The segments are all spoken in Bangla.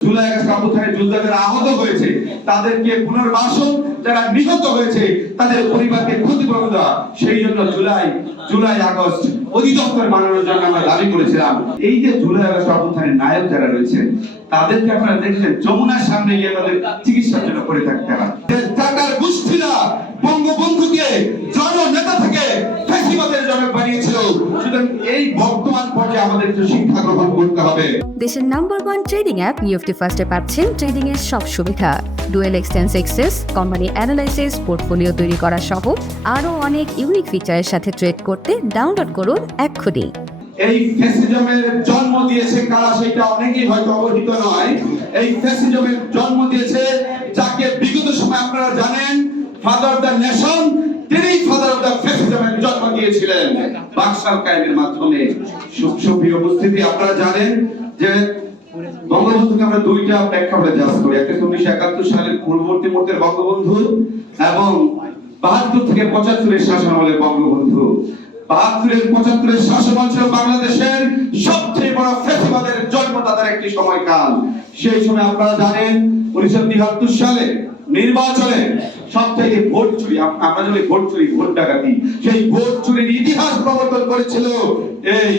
জুলাই আগস্ট অভ্যুত্থানে যোদ্ধাদের আহত হয়েছে তাদেরকে পুনর্বাসন, যারা নিহত হয়েছে তাদের পরিবারকে ক্ষতিপূরণ দেওয়া, সেই জন্য জুলাই আগস্ট অধিদপ্তর বানানোর জন্য আমরা দাবি করেছিলাম। এই যে জুলাই আগস্ট অভ্যুত্থানের নায়ক যারা রয়েছেন তাদেরকে আপনারা দেখেছেন যমুনার সামনে গিয়ে তাদের চিকিৎসার জন্য পড়ে থাকতে হয়। টাকার গোষ্ঠীরা বঙ্গবন্ধুকে জননেতা থেকে ফ্যাসিবাদের জনক বানিয়েছিল। সুতরাং এই বর্তমান পর্যায়ে আমাদের কিছু শিক্ষা গ্রহণ করতে হবে। দেশের নাম্বার 1 ট্রেডিং অ্যাপ নিফটি ফার্স্টে পাচ্ছেন ট্রেডিং এর সব সুবিধা, dual exchange access, company analysis, portfolio তৈরি করা সহ আরো অনেক ইউনিক ফিচারের সাথে ট্রেড করতে ডাউনলোড করুন এক্ষুনি। এই ফ্যাসিজমের জন্ম দিয়েছে কারা সেটা অনেকেই হয়তো অবহিত নয়। এই ফ্যাসিজমের জন্ম দিয়েছে যাকে বিগত সময় আপনারা জানেন ফাদার অফ দ্য নেশন, তিনি ফাদার অফ দ্য ফ্যাসিজমের জন্ম দিয়েছিলেন বাকশাল কায়েমের মাধ্যমে। সুপ্রিয় উপস্থিতি, আপনারা জানেন যে বঙ্গবন্ধুকে আমরা দুইটা প্রেক্ষাপটে জাজ করি। একটা 1971 সালের পূর্ববর্তী মুহূর্তের বঙ্গবন্ধু এবং 72 থেকে 75 এর শাসনামলের বঙ্গবন্ধু। 72-75 এর শাসনামল ছিল বাংলাদেশের সবচেয়ে বড় ফ্যাসিবাদের জন্মদাতার একটি সময়কাল। সেই সময় আপনারা জানেন 1973 সালে নির্বাচনে সবচেয়ে ভোট চুরি, আমরা যদি ভোট চুরি, ভোট ডাকাতি, সেই ভোট চুরির ইতিহাস প্রবর্তন করেছিল এই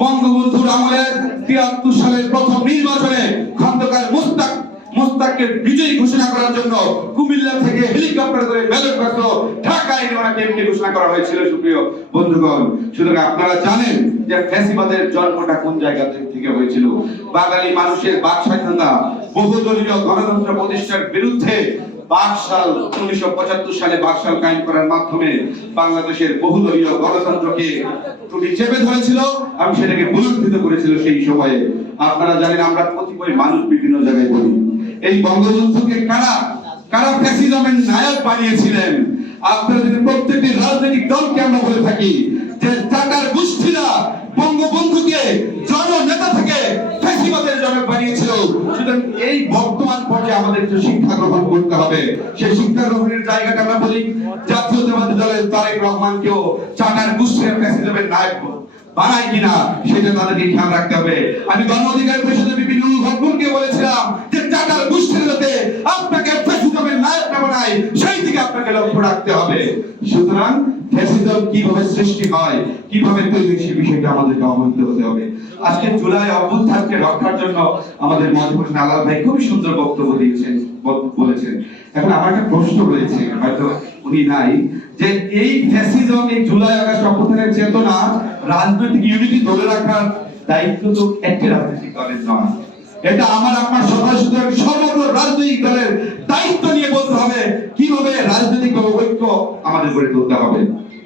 বঙ্গবন্ধুর আমলে। 73 সালের প্রথম নির্বাচনে খন্দকার মোস্তাককে বিজয়ী ঘোষণা করার জন্য কুমিল্লা থেকে হেলিকপ্টার করে ব্যালট বাক্স ঢাকায় ওনাকে এমপি ঘোষণা করা হয়েছিল। সুপ্রিয় বন্ধুগণ, সুতরাং আপনারা জানেন যে ফ্যাসিবাদের জন্মটা কোন জায়গা থেকে হয়েছিল। বাঙালি মানুষের বাক স্বাধীনতা, বহুদলীয় গণতন্ত্র প্রতিষ্ঠার বিরুদ্ধে বাকশাল 1975 সালে বাকশাল কায়েম করার মাধ্যমে বাংলাদেশের বহুদলীয় গণতন্ত্রকে টুটি চেপে ধরেছিল এবং সেটাকে পুনরুদ্ধিত করেছিল। সেই সময়ে আপনারা জানেন, আমরা কতিপয় মানুষ বিভিন্ন জায়গায় বলি এই বঙ্গবন্ধুকে কারা ফ্যাসিজমের নায়ক বানিয়েছিলেন। আপনারা যদি প্রত্যেকটি রাজনৈতিক দলকে আমরা বলে থাকি যে টাকার গোষ্ঠীরা বঙ্গবন্ধুকে জননেতা থেকে ফ্যাসিবাদের জনক বানিয়েছিল। সুতরাং এই বর্তমান পর্যায়ে আমাদের কিছু শিক্ষা গ্রহণ করতে হবে। সেই শিক্ষা গ্রহণের জায়গাটা আমরা বলি জাতীয়তাবাদী দলের তারেক রহমানকেও টাকার গোষ্ঠীর ফ্যাসিজমের নায়ক বানায় কিনা সেটা তাদেরকে খেয়াল রাখতে হবে। আমি গণ অধিকার পরিষদের বিভিন্ন ঘটনাকে বলেছিলাম যে টাকার গোষ্ঠীর যাতে আপনাকে ফ্যাসিজমের নায়ক না বানায় সেই দিকে আপনাকে লক্ষ্য রাখতে হবে। সুতরাং ফ্যাসিজম কিভাবে সৃষ্টি হয়, কিভাবে তৈরি হয়, সেই বিষয়টা আমাদেরকে অবহিত হতে হবে। আজকে জুলাই অভ্যুত্থানকে রক্ষার জন্য আমাদের মধ্যপ্রদেশ আলাল ভাই খুবই সুন্দর বক্তব্য বলেছেন। এখন আমার একটা প্রশ্ন রয়েছে, হয়তো উনি নাই, যে এই ফ্যাসিজম, এই জুলাই আগস্ট অভ্যুত্থানের চেতনা, রাজনৈতিক ইউনিটি ধরে রাখার দায়িত্ব তো একটি রাজনৈতিক দলের নয়। এটা আমার আপনার সমগ্র রাজনৈতিক দলের দায়িত্ব নিয়ে বলতে হবে কিভাবে রাজনৈতিক ঐক্য আমাদের গড়ে তুলতে হবে।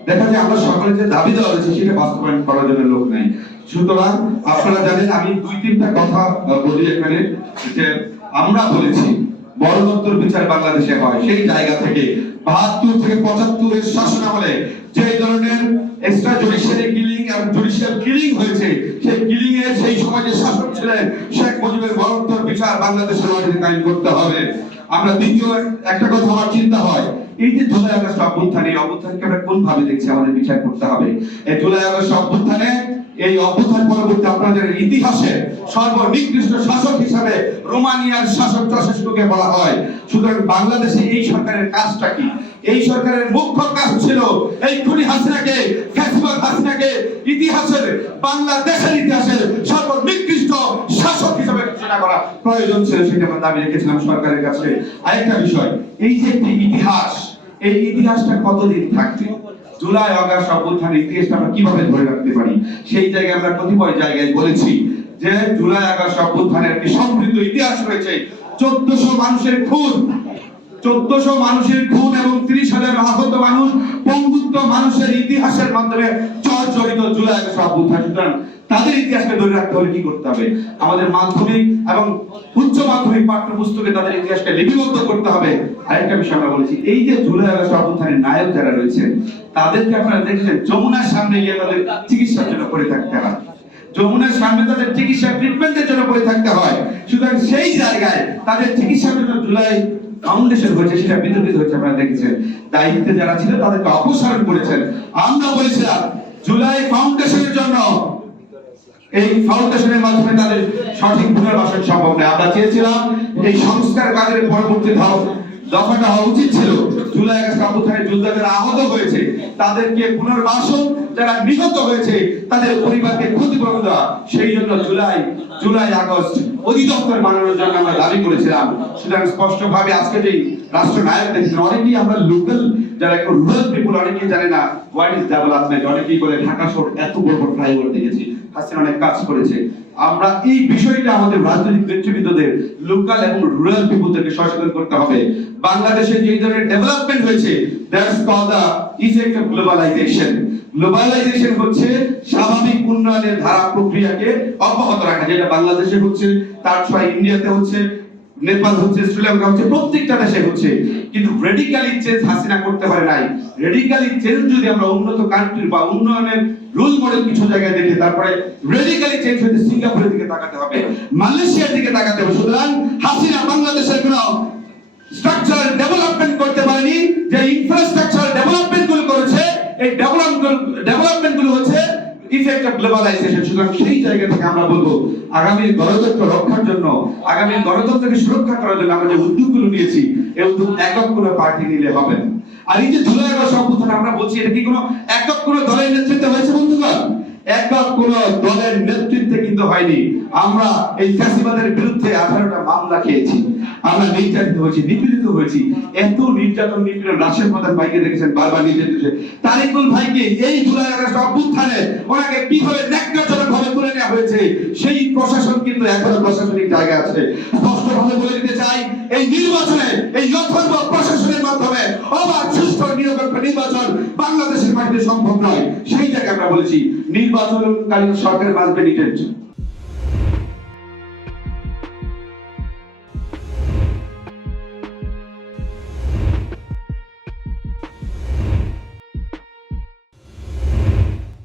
দেখা যায় আমরা সকলে যে দাবি দেওয়া হয়েছে সেটা বাস্তবায়ন করার জন্য লোক নাই। সুতরাং আপনারা জানেন, আমি 2-3টা কথা বলি এখানে। যে আমরা বলেছি মরণোত্তর বিচার বাংলাদেশে হয়, সেই জায়গা থেকে 72 থেকে 75 এর শাসনামলে যে ধরনের এক্সট্রা জুডিশিয়ারি কিলিং এবং জুডিশিয়াল কিলিং হয়েছে, সেই কিলিং এর সেই সময় যে শাসক ছিলেন শেখ মুজিবের মরণোত্তর বিচার বাংলাদেশের মাটিতে কায়েম করতে হবে। আমরা দ্বিতীয় একটা কথা আমার চিন্তা হয়, এই যে জুলাই আগস্ট অভ্যুত্থান, এই অভ্যুত্থানকে আমরা কোন ভাবে দেখছি আমাদের বিচার করতে হবে। এই জুলাই আগস্ট অভ্যুত্থানে, এই অভ্যুত্থান পরবর্তী আপনাদের ইতিহাসে সর্বনিকৃষ্ট শাসক হিসাবে রোমানিয়ার শাসক চাউশেস্কুকে বলা হয়। সুতরাং বাংলাদেশে এই সরকারের কাজটা কি? এই সরকারের মুখ্য কাজ ছিল এই খুনি হাসিনাকে, ফ্যাসিবাদ হাসিনাকে ইতিহাসের, বাংলাদেশের ইতিহাসের সর্বনিকৃষ্ট শাসক হিসাবে ঘোষণা করা প্রয়োজন ছিল। সেটা আমরা দাবি রেখেছিলাম সরকারের কাছে। আরেকটা বিষয়, এই যে একটি ইতিহাস, এই ইতিহাসটা কতদিন থাকবে? জুলাই আগস্ট অভ্যুত্থানের ইতিহাসটা আমরা কিভাবে ধরে রাখতে পারি? সেই জায়গায় আমরা কতিপয় জায়গায় বলেছি যে জুলাই আগস্ট অভ্যুত্থানের একটি সমৃদ্ধ ইতিহাস রয়েছে। 1400 মানুষের খুন, 1400 মানুষের খুন এবং 30,000 আহত মানুষ, পঙ্গুত্ব মানুষের ইতিহাসের মাধ্যমে জর্জরিত জুলাই আগস্ট অভ্যুত্থান। সুতরাং তাদের ইতিহাসকে ধরে রাখতে হলে কি করতে হবে? আমাদের মাধ্যমিক এবং উচ্চ মাধ্যমিক পাঠ্যপুস্তকে তাদের ইতিহাসকে লিপিবদ্ধ করতে হবে। আরেকটা বিষয় আমরা বলেছি, এই যে জুলাই আগস্ট অভ্যুত্থানের নায়ক যারা রয়েছেন তাদেরকে আপনারা দেখেছেন যমুনার সামনে গিয়ে তাদের চিকিৎসার জন্য পড়ে থাকতে হয়। যমুনার সামনে তাদের চিকিৎসা ট্রিটমেন্টের জন্য পড়ে থাকতে হয়। সুতরাং সেই জায়গায় তাদের চিকিৎসার জন্য জুলাই ফাউন্ডেশন হয়েছে, সেটা বিতর্কিত হয়েছে, আপনারা দেখেছেন। দায়িত্বে যারা ছিল তাদেরকে অপসারণ করেছেন। আমরা বলেছিলাম জুলাই ফাউন্ডেশনের জন্য এই ফাউন্ডেশনের মাধ্যমে তাদের সঠিক পুনর্বাসন সম্ভব নয়। আমরা চেয়েছিলাম এই সংস্কার কাজের পরবর্তী দফাটা হওয়া উচিত ছিল জুলাই আগস্ট অভ্যুত্থানে যোদ্ধাদের আহত হয়েছে তাদেরকে পুনর্বাসন, যারা নিহত হয়েছে তাদের পরিবারকে ক্ষতিপূরণ দেওয়া। সেই জন্য জুলাই আগস্ট অধিদপ্তর বানানোর জন্য আমরা দাবি করেছিলাম। সুতরাং স্পষ্টভাবে আজকে যে রাষ্ট্রনায়ক দেখেছেন, অনেকেই আমরা লোকাল যারা একটু রুরাল পিপল অনেকেই জানে না হোয়াট ইজ ডেভেলপমেন্ট। অনেকেই বলে ঢাকা শহর এত বড় বড় ফ্লাইওভার দেখেছি, হাসিনা অনেক কাজ করেছে। আমরা এই বিষয়টা আমাদের রাজনৈতিক নেতৃবৃন্দদের লোকাল এবং রুরাল পিপলদেরকে সচেতন করতে হবে। বাংলাদেশে যে ধরনের ডেভেলপমেন্ট হয়েছে, that's called the effect of globalisation. Globalisation হচ্ছে স্বাভাবিক উন্নয়নের ধারা প্রক্রিয়াকে অব্যাহত রাখা, যেটা বাংলাদেশে হচ্ছে, তার ছয় ইন্ডিয়াতে হচ্ছে, নেপাল হচ্ছে, শ্রীলঙ্কা হচ্ছে, প্রত্যেকটা দেশে হচ্ছে। কিন্তু রেডিক্যালি চেঞ্জ হাসিনা করতে পারে নাই। রেডিক্যালি চেঞ্জ যদি আমরা উন্নত কান্ট্রি বা উন্নয়নের রোল মডেল কিছু জায়গায় দেখি, তারপরে রেডিক্যালি চেঞ্জ হতে সিঙ্গাপুরের দিকে তাকাতে হবে, মালয়েশিয়ার দিকে তাকাতে হবে। সুতরাং হাসিনা বাংলাদেশের কোনো স্ট্রাকচারাল ডেভেলপমেন্ট করতে পারেনি। যে ইনফ্রাস্ট্রাকচারাল ডেভেলপমেন্ট গুলো করেছে, এই ডেভেলপমেন্ট গুলো হচ্ছে ইফেক্ট অফ গ্লোবালাইজেশন। সুতরাং সেই জায়গা থেকে আমরা বলবো আগামী গণতন্ত্র রক্ষার জন্য, আগামী গণতন্ত্রকে সুরক্ষা করার জন্য আমরা যে উদ্যোগগুলো নিয়েছি, এই উদ্যোগ একক কোনো পার্টি নিলে হবে না। আর এই যে জুলাই আগস্ট অভ্যুত্থান আমরা বলছি, এটা কি কোনো একক কোনো দলের নেতৃত্বে হয়েছে বন্ধুগণ? একক কোন দলের নেতৃত্বে কিন্তু হয়নি। আমরা এই ফ্যাসিবাদের বিরুদ্ধে 18টা মামলা খেয়েছি, আমরা নির্যাতিত হয়েছি, নিপীড়িত হয়েছি। এত নির্যাতন নিপীড়ন, রাশেদ প্রধান ভাইকে দেখেছেন বারবার নির্যাতিত, তারিকুল ভাইকে এই জুলাই আগস্ট অভ্যুত্থানে ওনাকে কিভাবে ন্যাক্কারজনক ভাবে তুলে নেওয়া হয়েছে, সেই প্রশাসন কিন্তু এখনো প্রশাসনিক জায়গা আছে। স্পষ্টভাবে বলে দিতে চাই, এই নির্বাচনে, এই যথার্থ প্রশাসনের মাধ্যমে অবাধ সুষ্ঠু নিরপেক্ষ নির্বাচন বাংলাদেশের মাটিতে সম্ভব নয়। সেই জায়গায় আমরা বলেছি নির্বাচনকালীন সরকার মাঝবে নিটেন